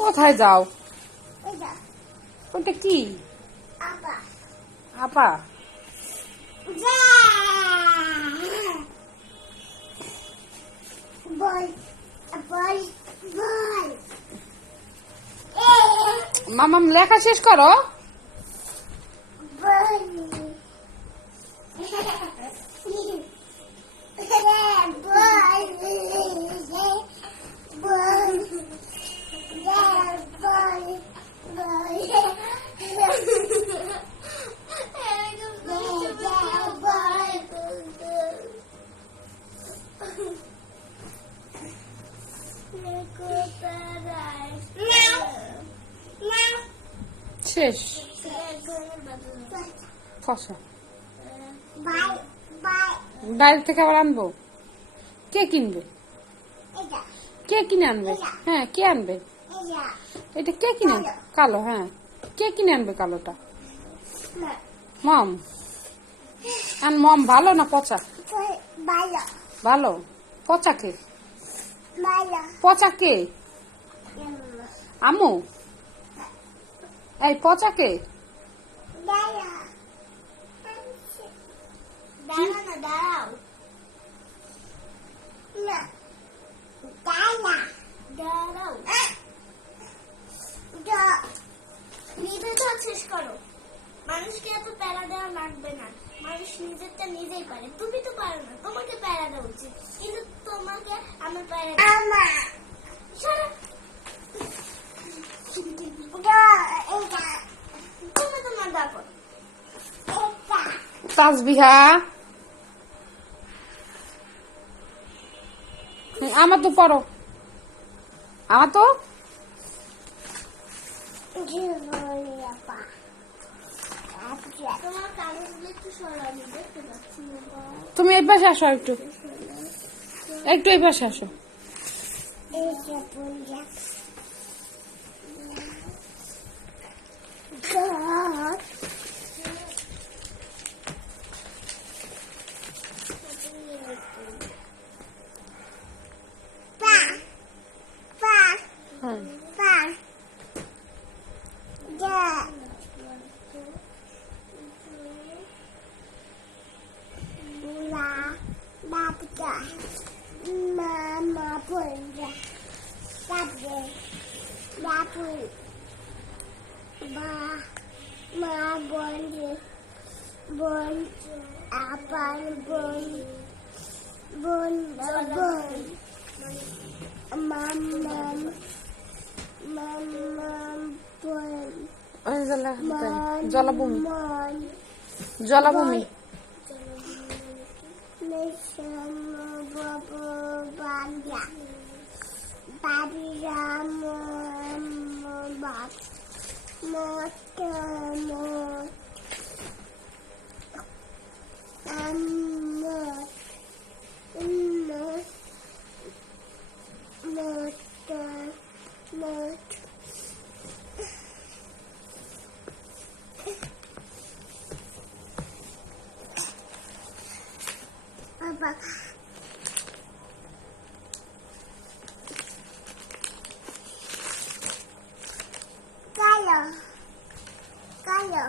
কোথায় যাও? ওটা কি? আপা মামাম লেখা শেষ করো। শেষ ফসা বাইরে থেকে আবার আনবো। কে কিনবে? কে কিনে আনবে? হ্যাঁ কে আনবে? এটা কে কিনে? কালো। হ্যাঁ কে কিনে আনবে কালোটা? মম। আর মম ভালো না পচা? ভালো। পচা কে? পচা কে? আমু। এই পচা কে? শেষ করো। মানুষকে এত প্যারা দেওয়া লাগবে না, মানুষ নিজেরটা নিজেই পারে। তুমি তো পারো না, তোমাকে প্যারা দেওয়া উচিত, কিন্তু তোমাকে আমার প্যারা তুমি তোমার দেখো তাসবিহা। আমার তো পড়ো, আমার তো তুমি এই পাশে আসো, একটু একটু এই পাশে আসো। জলাভূমি, জলাভূমি। Kaya.